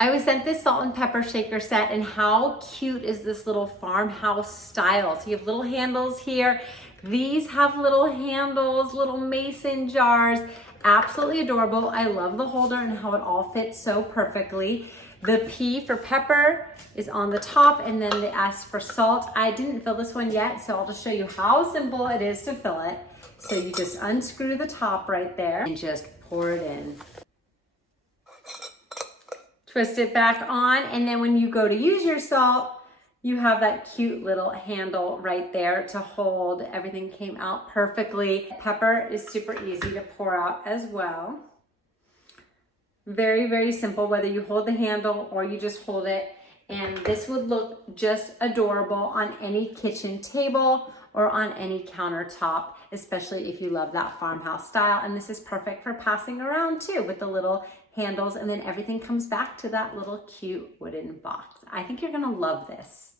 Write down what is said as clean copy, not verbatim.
I was sent this salt and pepper shaker set, and how cute is this little farmhouse style? So you have little handles here. These have little handles, little mason jars. Absolutely adorable. I love the holder and how it all fits so perfectly. The P for pepper is on the top, and then the S for salt. I didn't fill this one yet, so I'll just show you how simple it is to fill it. So you just unscrew the top right there and just pour it in. Twist it back on, and then when you go to use your salt, you have that cute little handle right there to hold. Everything came out perfectly. Pepper is super easy to pour out as well. Very, very simple, whether you hold the handle or you just hold it. And this would look just adorable on any kitchen table or on any countertop, especially if you love that farmhouse style. And this is perfect for passing around too, with the little handles, and then everything comes back to that little cute wooden box. I think you're gonna love this.